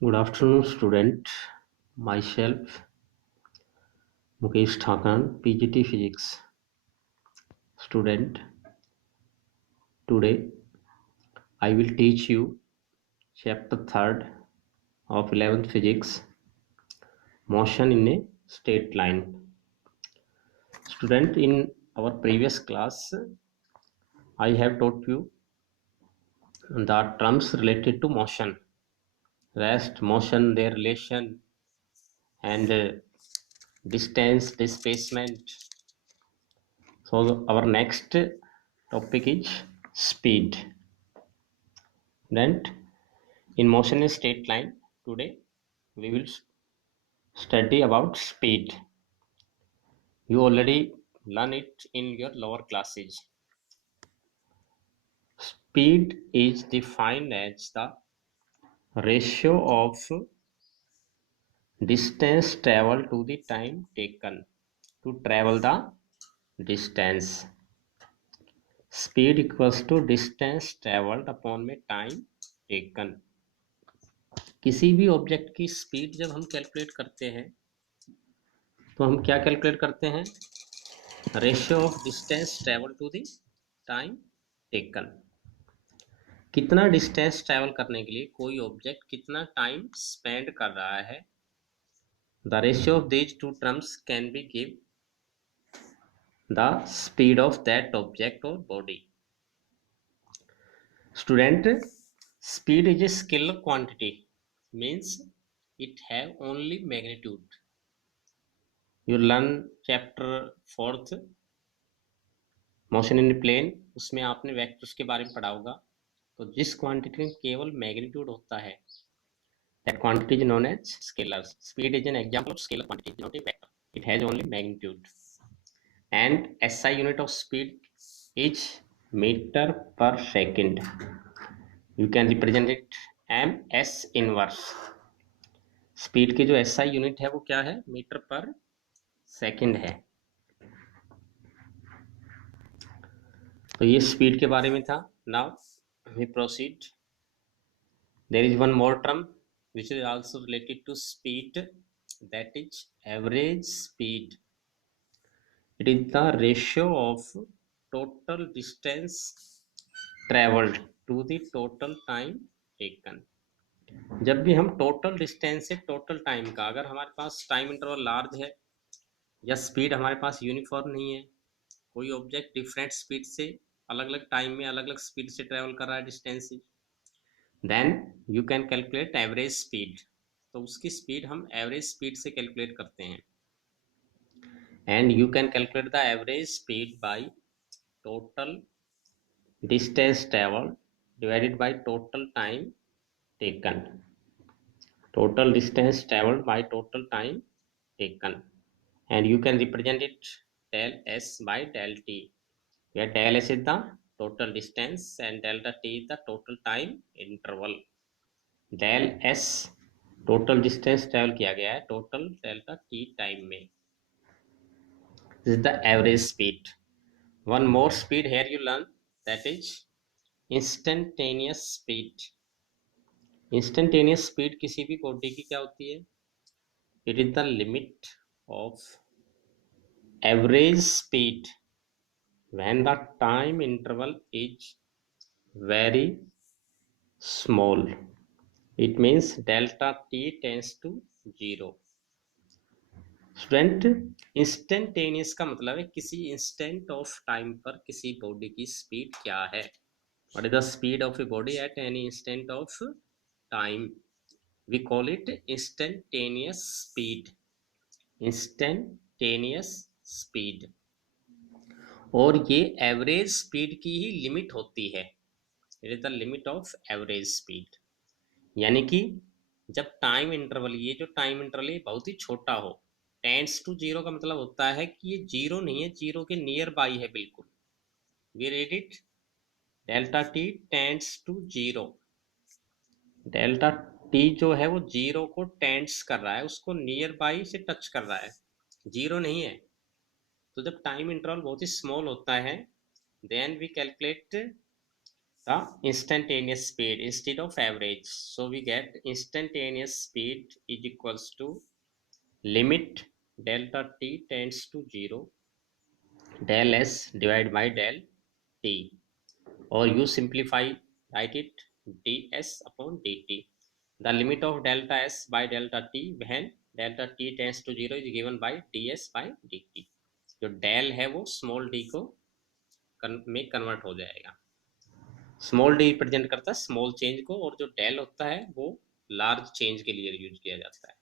Good afternoon, student. Myself, Mukesh Thakan, PGT Physics student. Today, I will teach you chapter 3rd of 11th Physics, motion in a straight line. Student, in our previous class, I have taught you the terms related to motion, rest, motion, their relation, and distance, displacement. So, our next topic is speed. Then in motion in straight line, today we will study about speed. You already learn it in your lower classes. Speed is defined as the ratio of distance traveled to the time taken to travel the distance. Speed equals to distance traveled upon में time taken. किसी भी ऑब्जेक्ट की स्पीड जब हम कैलकुलेट करते हैं तो हम क्या कैलकुलेट करते हैं? Ratio of distance travel to the time taken. कितना डिस्टेंस ट्रेवल करने के लिए कोई ऑब्जेक्ट कितना टाइम स्पेंड कर रहा है, the ratio of these two terms can be give the speed of that object और body. Student, speed is a scalar quantity, means it have only magnitude. You learn chapter 4th motion in plane, उसमें आपने वेक्टर्स के बारे में पढ़ा होगा। तो जिस क्वांटिटी में केवल मैग्नीट्यूड होता है, that quantity is known as scalar. Speed is an example of scalar quantity, not a vector. It has only magnitude. And SI unit of speed is meter per second. You can represent it ms inverse. Speed की जो SI unit है वो क्या है? मीटर पर सेकंड है। तो ये स्पीड के बारे में था। Now we proceed. There is one more term which is also related to speed, that is average speed. It is the ratio of total distance traveled to the total time taken. जब भी हम total distance से total time का, अगर हमारे पास time interval large है या स्पीड हमारे पास यूनिफॉर्म नहीं है, कोई ऑब्जेक्ट डिफरेंट स्पीड से अलग अलग टाइम में अलग अलग स्पीड से ट्रेवल कर रहा है distance, then you can calculate average speed. तो उसकी स्पीड हम एवरेज स्पीड से कैलकुलेट करते हैं। And you can calculate the average speed by total distance travelled divided by total time taken. Total distance travelled by total time taken, and you can represent it del s by del t, where del s is the total distance and delta t is the total time interval. del s total distance travel किया गया है total delta T time में। This is the average speed. One more speed here you learn, that is instantaneous speed. Instantaneous speed किसी भी body की क्या होती है? It is the limit of average speed when the time interval is very small. It means delta t tends to 0. Student, instantaneous का मतलब है किसी इंस्टेंट ऑफ टाइम पर किसी बॉडी की स्पीड क्या है। What is the speed of a body at any instant of time? We call it instantaneous speed. Instantaneous speed. और ये एवरेज स्पीड की ही लिमिट होती है। It is the limit of average speed. यानी कि जब टाइम इंटरवल, ये जो टाइम इंटरवल है बहुत ही छोटा हो, टेंड्स टू 0 का मतलब होता है कि ये 0 नहीं है, 0 के नियर बाई है बिल्कुल। We read it delta T tends to 0। Delta T जो है वो 0 को टेंड्स कर रहा है, उसको नियर बाई से टच कर रहा है, 0 नहीं है। तो जब टाइम इंटरवल बहुत ही स्मॉल होता है, then we calculate the instantaneous speed instead of average. So we get instantaneous speed is equals to limit delta t tends to 0 del s divided by del t, or you simplify write it ds upon dt. The limit of delta s by delta t when delta t tends to 0 is given by ds by dt. जो del है वो small d को में कन्वर्ट हो जाएगा. Small D represent करता है small change को, और जो डेल होता है वो लार्ज चेंज के लिए यूज किया जाता है.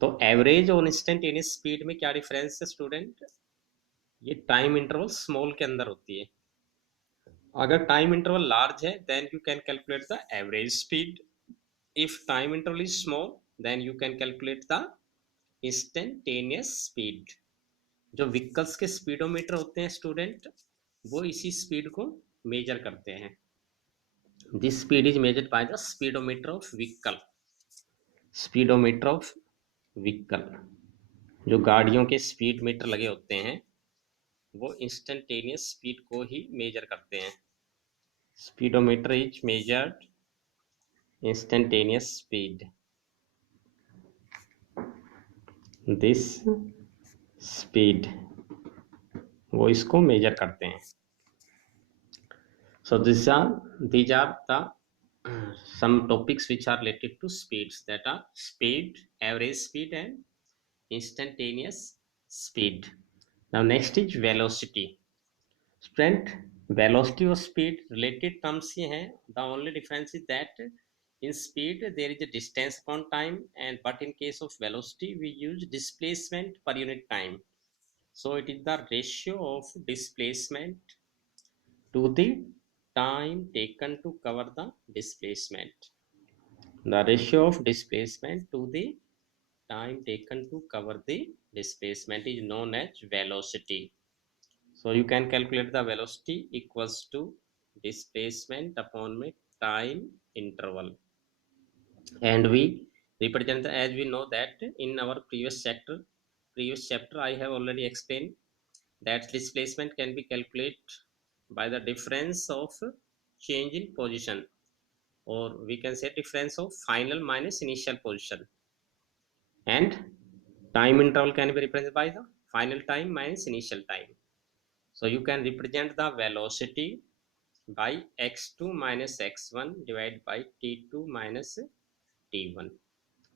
तो एवरेज और इंस्टेंटेनियस स्पीड में क्या डिफरेंस है स्टूडेंट? ये टाइम इंटरवल स्मॉल के अंदर होती है. अगर टाइम इंटरवल लार्ज है then you can calculate the average speed. If time interval is small then you can calculate the instantaneous speed. जो व्हीकल्स के स्पीडोमीटर होते हैं स्टूडेंट, वो इसी स्पीड को मेजर करते हैं. This speed is measured by the speedometer of vehicle. Speedometer of vehicle. जो गाड़ियों के स्पीड मीटर लगे होते हैं वो इंस्टेंटेनियस स्पीड को ही मेजर करते हैं. Speedometer is measured instantaneous speed. This speed वो इसको मेजर करते हैं. So these are the some topics which are related to speeds, that are speed, average speed and instantaneous speed. Now next is velocity. Student, velocity or speed related terms ही हैं. The only difference is that in speed there is a distance upon time, and but in case of velocity we use displacement per unit time. So it is the ratio of displacement to the time taken to cover the displacement. The ratio of displacement to the time taken to cover the displacement is known as velocity. So you can calculate the velocity equals to displacement upon my time interval. And we represent, as we know that in our previous chapter I have already explained that displacement can be calculated by the difference of change in position, or we can say difference of final minus initial position, and time interval can be represented by the final time minus initial time. So you can represent the velocity by x2 minus x1 divided by t2 minus t1.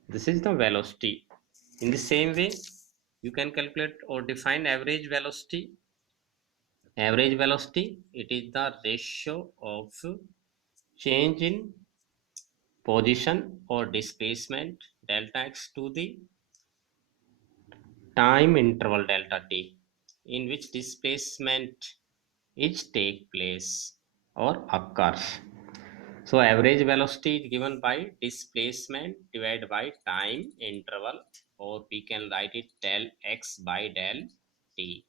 This is the velocity. In the same way you can calculate or define average velocity. Average velocity, it is the ratio of change in position or displacement delta x to the time interval delta t in which displacement is take place or occurs. So average velocity is given by displacement divided by time interval, or we can write it del x by del t.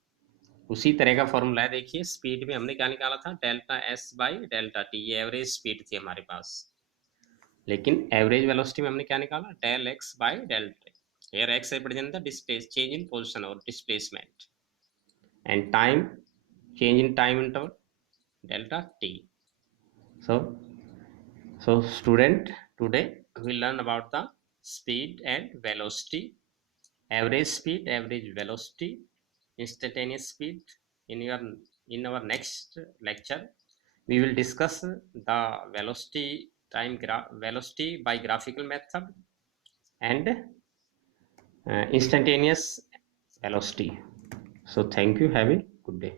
उसी तरह का फॉर्मूला है. देखिए स्पीड में हमने क्या निकाला था, delta S by delta T. ये एवरेज स्पीड थी हमारे पास. लेकिन एवरेज वेलोसिटी में हमने क्या निकाला, del x by del t. Here x represent the displace change in position और displacement, and time change in time interval delta t. So student, today we learn about the speed and velocity, average speed, average velocity, instantaneous speed. In our next lecture we will discuss the velocity velocity by graphical method and instantaneous velocity. So thank you, have a good day.